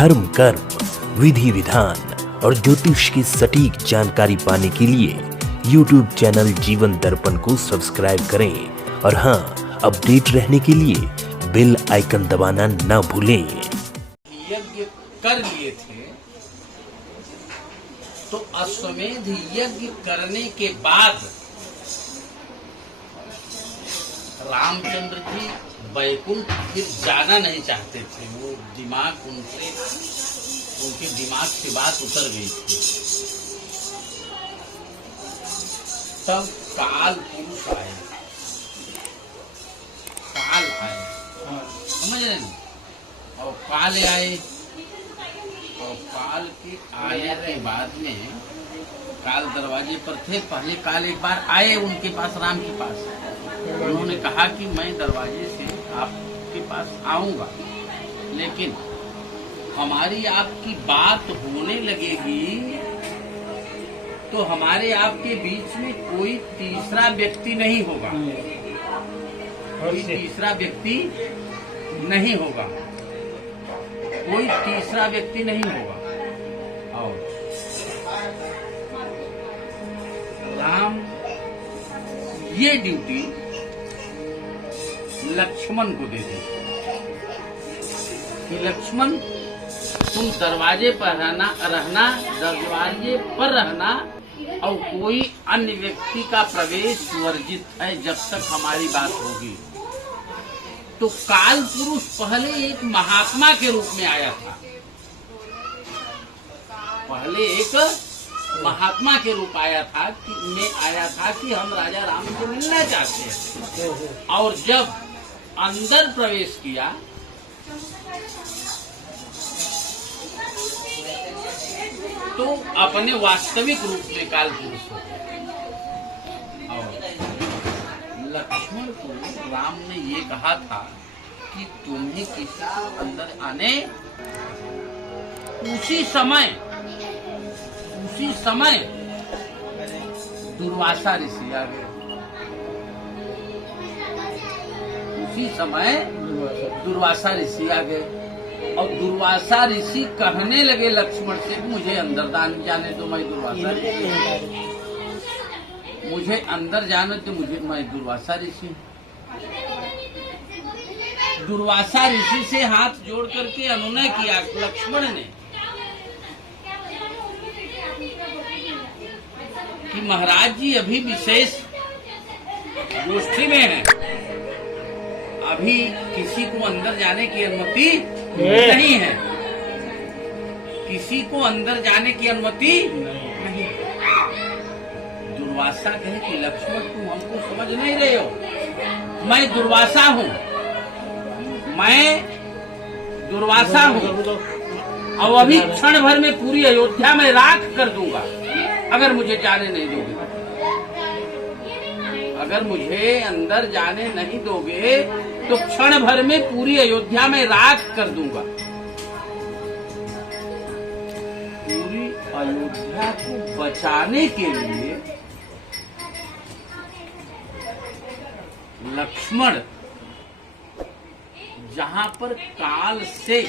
धर्म, कर्म, विधि विधान और ज्योतिष की सटीक जानकारी पाने के लिए YouTube चैनल जीवन दर्पण को सब्सक्राइब करें और हाँ, अपडेट रहने के लिए बेल आइकन दबाना ना भूलें। यज्ञ कर लिए थे तो अश्वमेध यज्ञ करने के बाद रामचंद्र जी वैकुंठ फिर जाना नहीं चाहते थे। वो दिमाग उनके दिमाग से बात उतर गई थी। तब काल पुरुष आए, समझ रहे हैं? और काल आए, और काल के आने के बाद में काल दरवाजे पर थे। पहले काल एक बार आए उनके पास, राम के पास। उन्होंने कहा कि मैं दरवाजे से आपके पास आऊंगा, लेकिन हमारी आपकी बात होने लगेगी तो हमारे आपके बीच में कोई तीसरा व्यक्ति नहीं होगा, कोई तीसरा व्यक्ति नहीं होगा, कोई तीसरा व्यक्ति नहीं होगा। और राम ये ड्यूटी लक्ष्मण को दे दी कि लक्ष्मण तुम दरवाजे पर रहना, दरवाजे पर रहना, और कोई अन्य व्यक्ति का प्रवेश वर्जित है जब तक हमारी बात होगी। तो काल पुरुष पहले एक महात्मा के रूप में आया था, पहले एक महात्मा के रूप आया था कि हम राजा राम से मिलना चाहते हैं। और जब अंदर प्रवेश किया तो अपने वास्तविक रूप में काल पुरुष हो गया। और लक्ष्मण को राम ने ये कहा था कि तुम्हें किसी अंदर आने, उसी समय दुर्वासा ऋषि आ गए। उसी समय दुर्वासा ऋषि आ गए और दुर्वासा ऋषि कहने लगे लक्ष्मण से, मुझे अंदर जाने दो, मैं दुर्वासा ऋषि, मुझे अंदर जाने दो, मैं दुर्वासा ऋषि। दुर्वासा ऋषि से हाथ जोड़ करके अनुनय किया लक्ष्मण ने कि महाराज जी अभी विशेष गोष्ठी में हैं, अभी किसी को अंदर जाने की अनुमति नहीं है, किसी को अंदर जाने की अनुमति नहीं। दुर्वासा कहे कि लक्ष्मण तुम हमको समझ नहीं रहे हो, मैं दुर्वासा हूँ, मैं दुर्वासा हूँ, और अभी क्षण भर में पूरी अयोध्या में राख कर दूंगा अगर मुझे जाने नहीं दोगे। अगर मुझे अंदर जाने नहीं दोगे तो क्षण भर में पूरी अयोध्या में राख कर दूंगा। पूरी अयोध्या को बचाने के लिए लक्ष्मण जहां पर काल से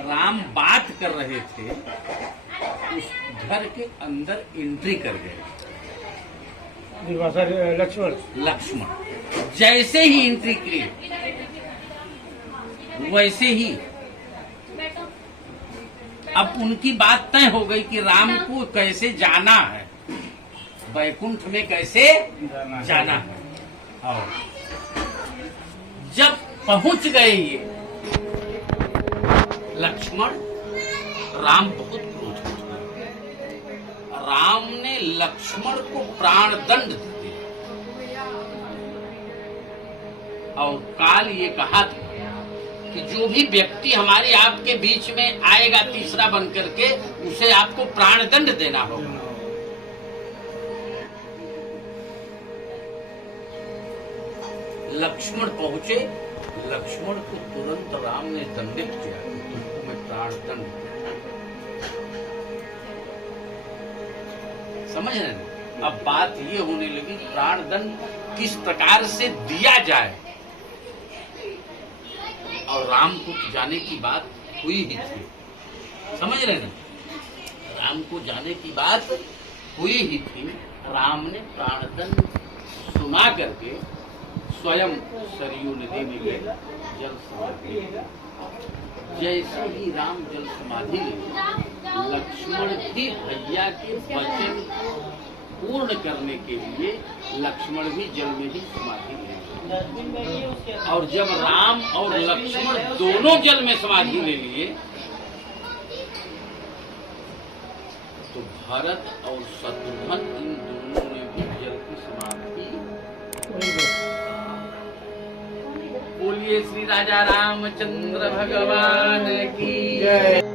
राम बात कर रहे थे उस घर के अंदर एंट्री कर गए। लक्ष्मण जैसे ही एंट्री की वैसे ही अब उनकी बात तय हो गई कि राम को कैसे जाना है, वैकुंठ में कैसे जाना है। और जब पहुंच गए ये लक्ष्मण, राम बहुत क्रोधित हुए। राम ने लक्ष्मण को प्राण दंड दिया और काल ये कहा था कि जो भी व्यक्ति हमारे आपके बीच में आएगा तीसरा बन करके, उसे आपको प्राण दंड देना होगा। लक्ष्मण पहुंचे, लक्ष्मण को तुरंत राम ने दंडित किया, तुमको मैं प्राण दंड। समझ रहे हैं? अब बात ये होने लगी प्राण दंड किस प्रकार से दिया जाए, और राम को जाने की बात हुई ही थी। समझ रहे ना, राम को जाने की बात हुई ही थी। राम ने प्राणदंड सुना करके स्वयं सरयू नदी में गए, जल समाधि लिया। जैसे ही राम जल समाधि लिए, लक्ष्मण भी भैया के वचन पूर्ण करने के लिए लक्ष्मण भी जल में ही समाधि ले। और जब राम और लक्ष्मण दोनों जल में समाधि ले लिए, तो भरत और शत्रुघ्न इन दोनों ने भी जल की समाधि। बोलिए श्री राजा रामचंद्र भगवान की जय।